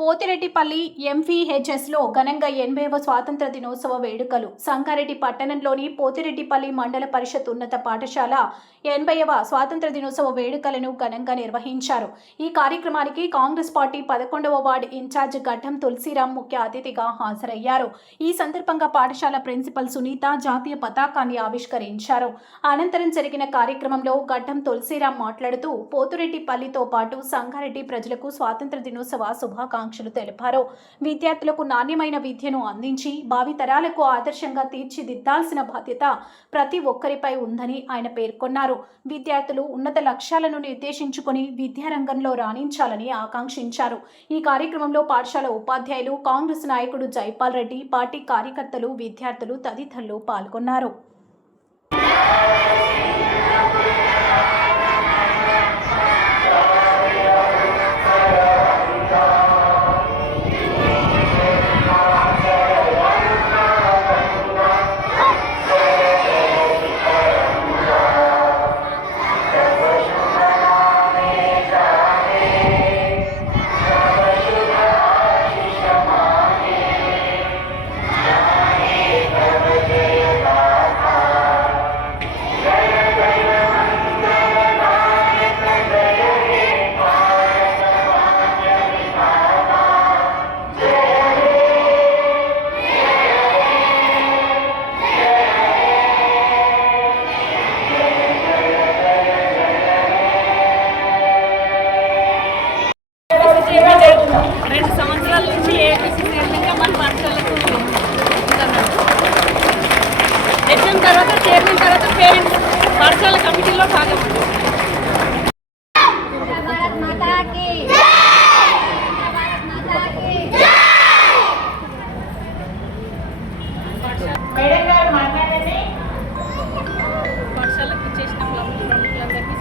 పోతిరెడ్డిపల్లి ఎంవీహెచ్ఎస్లో ఘనంగా 80వ స్వాతంత్ర దినోత్సవ వేడుకలు. సంగారెడ్డి పట్టణంలోని పోతిరెడ్డిపల్లి మండల పరిషత్ ఉన్నత పాఠశాల 80వ స్వాతంత్ర దినోత్సవ వేడుకలను ఘనంగా నిర్వహించారు. ఈ కార్యక్రమానికి కాంగ్రెస్ పార్టీ 11వ వార్డు ఇన్ఛార్జ్ గడ్డం తులసిరాం ముఖ్య అతిథిగా హాజరయ్యారు. ఈ సందర్భంగా పాఠశాల ప్రిన్సిపల్ సునీత జాతీయ పతాకాన్ని ఆవిష్కరించారు. అనంతరం జరిగిన కార్యక్రమంలో గడ్డం తులసిరాం మాట్లాడుతూ పోతిరెడ్డిపల్లితో పాటు సంగారెడ్డి ప్రజలకు స్వాతంత్ర దినోత్సవ శుభాకాంక్షలు తెలిపారు. విద్యార్థులకు నాణ్యమైన విద్యను అందించి భావితరాలకు ఆదర్శంగా తీర్చిదిద్దాల్సిన బాధ్యత ప్రతి ఒక్కరిపై ఉందని ఆయన పేర్కొన్నారు. విద్యార్థులు ఉన్నత లక్ష్యాలను నిర్దేశించుకొని విద్యారంగంలో రాణించాలని ఆకాంక్షించారు. ఈ కార్యక్రమంలో పాఠశాల ఉపాధ్యాయులు, కాంగ్రెస్ నాయకుడు జైపాల్ రెడ్డి, పార్టీ కార్యకర్తలు, విద్యార్థులు తదితరులు పాల్గొన్నారు. తర్వాత చైర్మన్ తర్వాత పేరెంట్స్ పాఠశాల కమిటీలో భాగం. పాఠశాలకు చేసిన ప్రముఖులందరికీ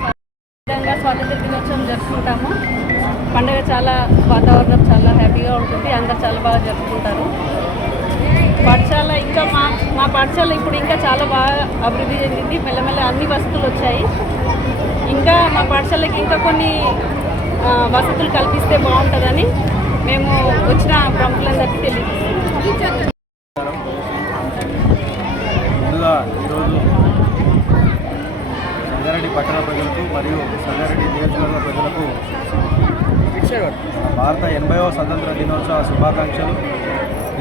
స్వాతంత్ర దినోత్సవం జరుపుకుంటాము. పండుగ చాలా వాతావరణం చాలా హ్యాపీగా ఉంటుంది. అందరు చాలా బాగా జరుపుకుంటారు. పాఠశాల ఇంకా మా పాఠశాల ఇప్పుడు ఇంకా చాలా బాగా అభివృద్ధి చెందింది. మెల్లమెల్ల అన్ని వసతులు వచ్చాయి. ఇంకా మా పాఠశాలకి ఇంకా కొన్ని వసతులు కల్పిస్తే బాగుంటుందని మేము వచ్చిన ప్రముఖులందరికీ తెలియజేస్తున్నాం. ముందుగా ఈరోజు సంగారెడ్డి పట్టణ ప్రజలకు మరియు సంగారెడ్డి నియోజకవర్గ ప్రజలకు భారత 80వ స్వతంత్ర దినోత్సవ శుభాకాంక్షలు.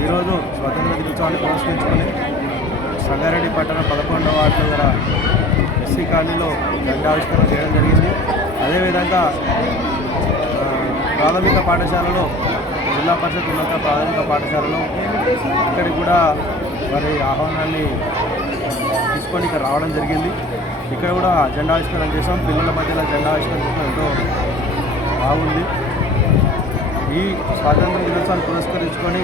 ఈరోజు స్వతంత్ర దినోత్సవాన్ని పురస్కరించుకొని సంగారెడ్డి పట్టణ 11వ వార్డు గల ఎస్సీ కాలనీలో జెండావిష్కరణ చేయడం జరిగింది. అదేవిధంగా ప్రాథమిక పాఠశాలలో జిల్లా పరిషత్ ఉన్నత ప్రాథమిక పాఠశాలలో ఇక్కడికి కూడా వారి ఆహ్వానాన్ని తీసుకొని ఇక్కడ రావడం జరిగింది. ఇక్కడ కూడా జెండావిష్కరణ చేసాం. పిల్లల మధ్యలో జెండావిష్కరణ చేసిన ఎంతో బాగుంది. ఈ స్వాతంత్ర దినోత్సవాన్ని పురస్కరించుకొని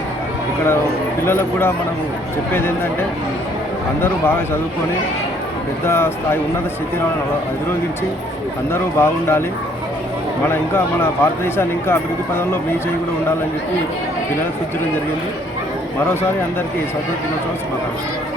ఇక్కడ పిల్లలకు కూడా మనము చెప్పేది ఏంటంటే అందరూ బాగా చదువుకొని పెద్ద స్థాయి ఉన్నత స్థితిని అధిరోగించి అందరూ బాగుండాలి. మన భారతదేశాన్ని ఇంకా అభివృద్ధి పదంలో మీ చేయి కూడా ఉండాలని చెప్పి పిల్లలకు సూచించడం జరిగింది. మరోసారి అందరికీ స్వాతంత్ర దినోత్సవం శుభాకాంక్షలు.